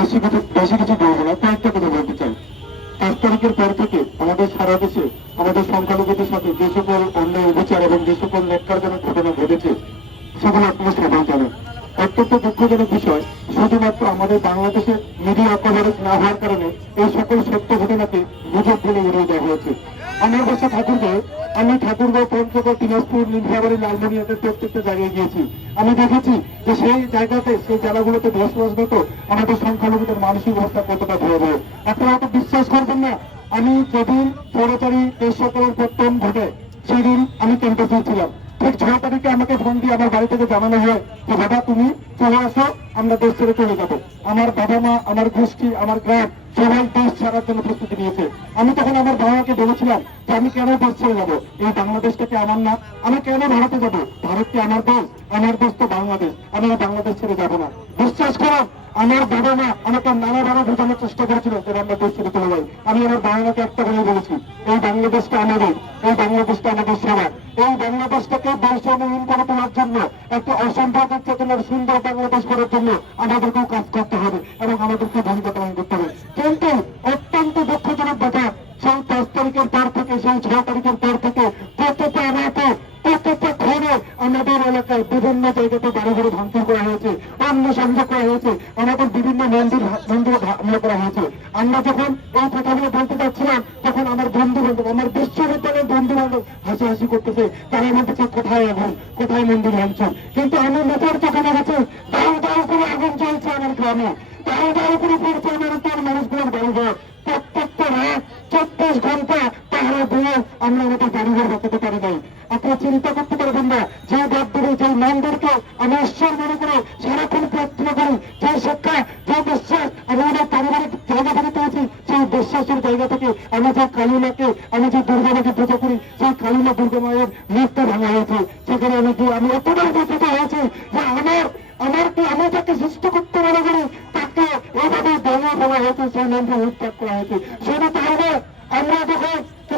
বেশি কিছু বেশি কিছু বলব না কয়েকটা কথা বলতে চাই। পাঁচ তারিখের পর থেকে আমাদের সারা দেশে, আমাদের সংখ্যালঘুদের সাথে যে সকল অন্যায় অবিচার এবং যে সকল নেটকারজনক ঘটনা ঘটেছে, সেগুলো আপনারা সবাই জানেন। অত্যন্ত দুঃখজনক বিষয়, শুধুমাত্র আমাদের বাংলাদেশে মিডিয়া কভারেজ না হওয়ার কারণে এই সকল সত্য ঘটনাকে গুজব বলে উড়িয়ে দেওয়া হয়েছে। আমার বাসা ঠাকুরগাঁও আমি ঠাকুরগাঁও পঞ্চগড়, দিনাজপুর, নীলফামারী লালমনিয়াতে প্রত্যেকটা জায়গায় গিয়েছি। আমি দেখেছি যে সেই জায়গাতে, সেই জেলাগুলোতে বসবাসরত আমাদের সংখ্যালঘুদের মানসিক অবস্থা কতটা ভয়াবহ। আপনারা তো বিশ্বাস করবেন না, আমি যেদিন সরকারি দেশ সকলের প্রত্যম ঘটে, সেদিন আমি ক্যাম্পাসে ছিলাম। ঠিক ছয় তারিখে আমাকে ফোন দিয়ে আমার বাড়ি থেকে জানানো হয় যে, বাবা, তুমি চলে আসো, আমরা দেশ ছেড়ে চলে যাব। আমার বাবা মা, আমার গোষ্ঠী, আমার গ্রাম সবাই দেশ ছাড়ার জন্য প্রস্তুতি নিয়েছে। আমি তখন আমার বাবা মাকে বলেছিলাম যে, আমি কেন দেশ ছেড়ে যাব? এই বাংলাদেশটাকে আমার না? আমি কেন ভারতে যাব? ভারত কি আমার দেশ? আমার দেশ তো বাংলাদেশ। আমি বাংলাদেশ ছেড়ে যাব না। বিশ্বাস করুন আমার বাবা মা আমাকে নানাভাবে বোঝানোর চেষ্টা করেছিল যে আমরা দেশ ছেড়ে চলে যাই আমি আমার বাবা মাকে একটা কথা বলেছি, এই বাংলাদেশটা আমাদের, এই বাংলাদেশটা আমাদের সবার। এই বাংলাদেশটাকে বৈষম্যহীন করে তোলার জন্য, একটা অসাম্প্রদায়িক চেতনার সুন্দর বাংলাদেশ করার জন্য আমাদেরকেও কাজ করতে হবে এবং আমাদেরকে ভূমিকা পালন করতে হবে। কিন্তু অত্যন্ত দুঃখজনক ব্যাপার, সেই পাঁচ তারিখের পর থেকে, সেই ছয় তারিখের পর বিভিন্ন জায়গাতে বাড়ি ঘরে ভাঙচুর করা হয়েছে অন্য সংযোগ করা হয়েছে আমাদের বিভিন্ন মন্দির মন্দিরে হামলা করা হয়েছে। আমরা যখন এই কথাগুলো বলতে যাচ্ছিলাম, তখন আমার বন্ধু বান্ধব আমার বিশ্ববিদ্যালয়ের বন্ধু বান্ধব হাসাহাসি করতেছে, তারা বলতেছে, কোথায় আগুন? কোথায় মন্দির ভাঙছেন কিন্তু আমি নিজের চোখে দেখেছি দাও দাও করে আগুন চলছে আমার গ্রামে। দাও দাও করে পড়ছে আমার উত্তর মানুষগুলোর বাড়ি ঘর প্রত্যেকটা রাত চব্বিশ ঘণ্টা পাহাড়ে দিয়ে আমরা আমাদের বাড়িঘর বাঁচাতে পারি নাই। আপনারা চিন্তা করতে পারবেন না যে দেবদেবী যে মন্দিরকে আমি ঈশ্বর মনে করে সারাক্ষণ প্রার্থনা করি যে শিক্ষা যে বিশ্বাস। আমি আমার পারিবারিক জায়গা থেকে পেয়েছি সেই বিশ্বাসের জায়গা থেকে আমি যে কালিমাকে আমি যে দুর্গামাকে পূজা করি সেই কালিমা দুর্গা মায়ের ভাঙা হয়েছে। সেখানে আমি গিয়ে আমি এতটাই উপকৃত হয়েছি যে আমার আমার কি আমি যাকে সৃষ্টি করতে মনে করি তাকে এইভাবে ভেঙে ফেলা হয়েছে সেই মন্দির উত্যাগ করা হয়েছে। তাই নয়, আমরা যখন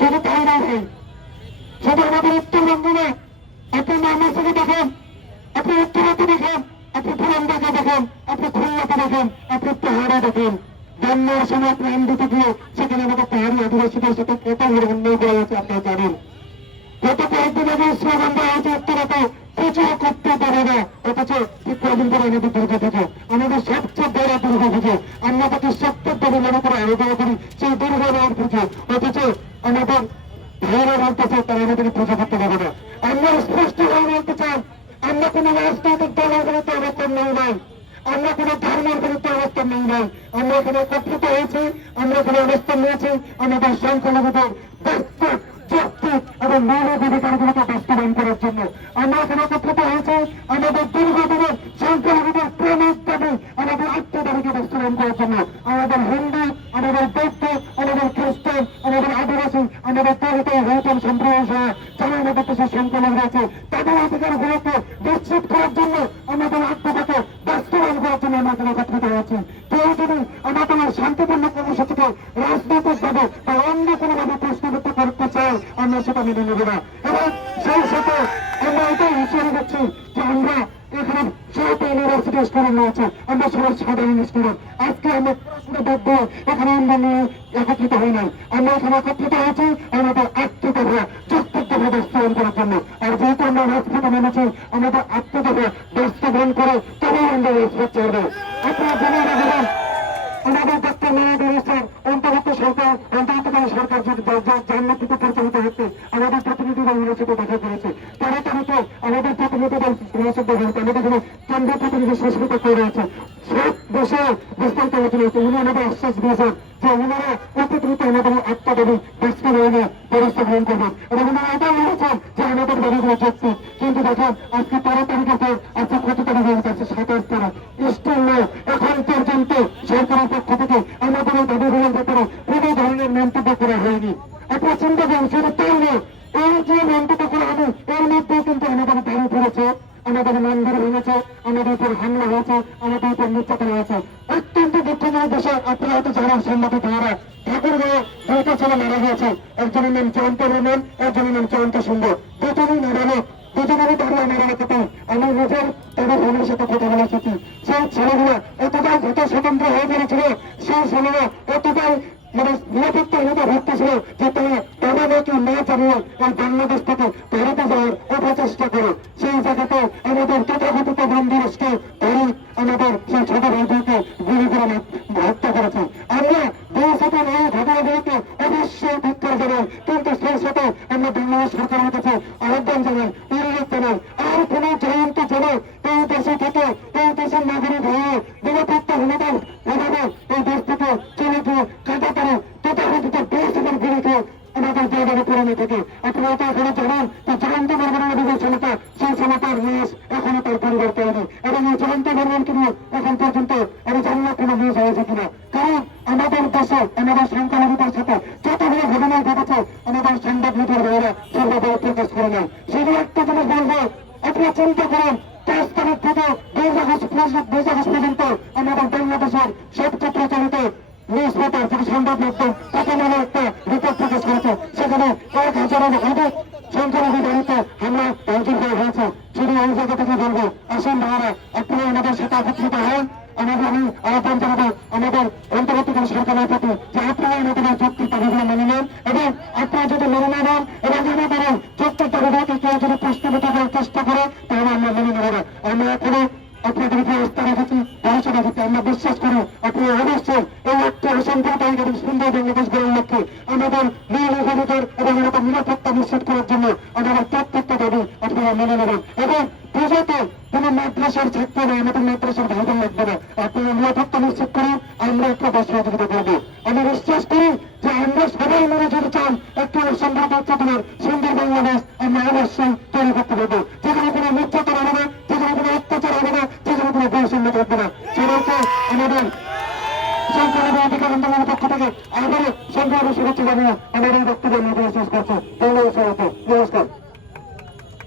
শুধু তাই না ভাই? শুধু আমাদের উত্তরবঙ্গ আপনি ময়মনসিংহে দেখেন আপনি উত্তরাতে দেখেন আপনি পুরন্দকে দেখেন আপনি খুলনাতে দেখেন আপনি পাহাড়ে দেখেন। বন্যার সময় প্রাণ দিতে গিয়ে সেখানে আমাদের পাহাড়ি আদিবাসীদের সাথে কত অন্যায় করা হয়েছে আপনারা জানেন। গত কয়েকদিন আগে স্লোগান দেওয়া হয়েছে উত্তরাতে কিছু করতে পারে না অথচ ঠিক কদিন পরে আমাদের দুর্গা পুজো আমাদের সবচেয়ে বড় দুর্গা পুজো আমরা তাকে সত্তর ভাবে মনে করে আয়োজন করি, সেই দুর্গা পুজো। অথচ আমাদের ভাইরা বলতেছে তারা আমাদের পুজো করতে পারে না। আমরা স্পষ্ট ভাবে বলতে চাই, আমরা কোন রাজনৈতিক দলের বিরুদ্ধে অবস্থান নেই নাই। আমরা কোন ধর্মের বিরুদ্ধে অবস্থান নেই নাই। আমরা এখানে একত্রিত হয়েছি, আমরা এখানে অবস্থান নিয়েছি। আমাদের সংখ্যালঘুদের এবং মৌলিক অধিকারগুলোকে বাস্তবায়ন করার জন্য। আমরা এখানে একত্রিত হয়েছি, আমাদের দীর্ঘদিনের সংখ্যালঘুদের প্রেমিক দাবি, আমাদের আত্মদাবিকে বাস্তবায়ন করার জন্য আমাদের হিন্দু আমাদের বৌদ্ধ আমাদের খ্রিস্টান আমাদের আদিবাসী আমাদের দলিত হৌতন সম্প্রদায় সহ যারা আমাদের দেশের সংখ্যালঘু রয়েছে তাদের অধিকারগুলোকে নিশ্চিত করার জন্য আমাদের আত্মদাকে বাস্তবায়ন করার জন্য আমরা এখানে একত্রিত হয়েছি কেউ যদি আমাদের এই শান্তিপূর্ণ কর্মসূচিকে রাজনৈতিকভাবে বা অন্য কোনোভাবে প্রশ্নবিদ্ধ করতে চায় আমরা সেটা মেনে নেব না। এবং সেই সাথে আমরা এটাই হুঁশিয়ারি দিচ্ছি যে আমরা এখানে সব ইউনিভার্সিটি স্টুডেন্ট রয়েছে, আমরা সবাই সাধারণ স্টুডেন্ট আজকে আমরা পুরো বাধ্য এখানে আমরা নিয়ে একত্রিত হই নাই। আমরা এখানে একত্রিত হয়েছি আমাদের আত্মীয়ভাবে যুক্তিভাবে বাস্তবায়ন করার জন্য। আর যেহেতু আমরা রাজপথে নেমেছি, আমাদের আত্মীয়ভাবে বাস্তবায়ন করে তবেই আমরা রাজপথ চলবে। আপনারা জেনে রাখবেন, আমাদের আমাদের আশ্বাস দিয়েছেন যে ওনারা অতি দ্রুত আমাদের আত্মদাবি ব্যস্ত হয়ে ব্যবস্থা গ্রহণ করবেন। বিষয় আপনারা জানার সম্মত তারা ঠাকুর গায়ে দুইটা ছেলে মারা গিয়েছে। একজনের নাম জয়ন্ত বর্মন, একজনের নাম জয়ন্ত সুন্দর। দুজনেই মারানো দুজনেরই দাঁড়িয়ে মারানো কথা আমি নিজের তাদের বোনের সাথে কথা বলা সেই ছেলেগুলো এতটাই ভূত স্বতন্ত্র হয়ে পড়েছিল, সেই ছেলেরা এতটাই মানে নিরাপত্তা হতে ভাবতেছিল যে তারা তারা নাকি না জানিয়ে এই বাংলাদেশ থেকে ভারতে যাওয়ার অপচেষ্টা করে। সেই জায়গাতে আমাদের তথাকথিত বন্ধুরাষ্ট্র তারা আমাদের সেই ছোট ভাইদেরকে গুলি করে হত্যা করেছে। আমরা সাথে এই ঘটনাগুলোকে অবশ্যই উত্তর জানাই কিন্তু সেই সাথে আমরা বাংলাদেশ সরকারের কাছে আহ্বান জানাই, অনুরোধ জানাই, আর কোন জয়ন্ত যেন এই দেশে থেকে এই দেশের নাগরিক হয়ে নিরাপত্তাহীনতার অভাবে এই দেশ থেকে চলে গিয়ে কাটা করে তথাকথিত দেশের বিরুদ্ধে আমাদের জায়গায় পুরানো থেকে আপনারা তো এখানে জানেন যে জয়ন্ত বর্মনের বিজয় ক্ষমতা সেই ক্ষমতার নিউজ এখনও তার পরিবর্তন হয়নি বর্মনকে নিয়ে এখন পর্যন্ত আমি জানি না কোনো নিউজ হয়েছে কিনা। কারণ আমাদের দেশে, আমাদের সংখ্যালঘুদের সাথে যতগুলো ঘটনা ঘটেছে, আমাদের সংবাদ মিডিয়ার বাইরে সর্বদা প্রকাশ করে নেয় সেগুলো একটা জিনিস বলব, আপনারা চিন্তা করেন পাঁচ তারিখ থেকে আসুন ভাইয়ারা আপনারা আমাদের সাথে একত্রিত হন আমাদের আমি আহ্বান জানাব আমাদের অন্তর্বর্তীকাল সরকারের প্রতি যে আপনারা আমাদের চুক্তির দাবিগুলো মেনে নেন এবং আপনারা যদি মেনে না নেন এবং আমাদের চুক্তির দাবিগুলোকে কেউ যদি প্রস্তাবিত করার চেষ্টা করে, তাহলে আমরা মেনে নেব। না এখনও আপনাদের উপরে আস্থা রেখেছি, ভরসা রেখেছি। আমরা বিশ্বাস করি আপনারা অবশ্যই এই একটা অসম্প্রদায়িক এবং সুন্দর বাংলাদেশ গড়ার লক্ষ্যে আমাদের নীল অধিকার এবং আমাদের নিরাপত্তা নিশ্চিত করার জন্য আমাদের প্রত্যেকটা দাবি আপনারা মেনে নেবেন। এবং পুজোতে মাদ্রাসার ছাত্র না, আমাদের মাদ্রাসার ভাইদের লাগবে না। আপনারা নিরাপত্তা নিশ্চিত করুন আমরা একটা বস সহযোগিতা করব আমি বিশ্বাস করি যে আমরা সবাই মনে যদি চান, একটি অসম্ভব চেতনার সুন্দর বাংলাদেশ আমরা অবশ্যই তৈরি করতে পারব। যেখানে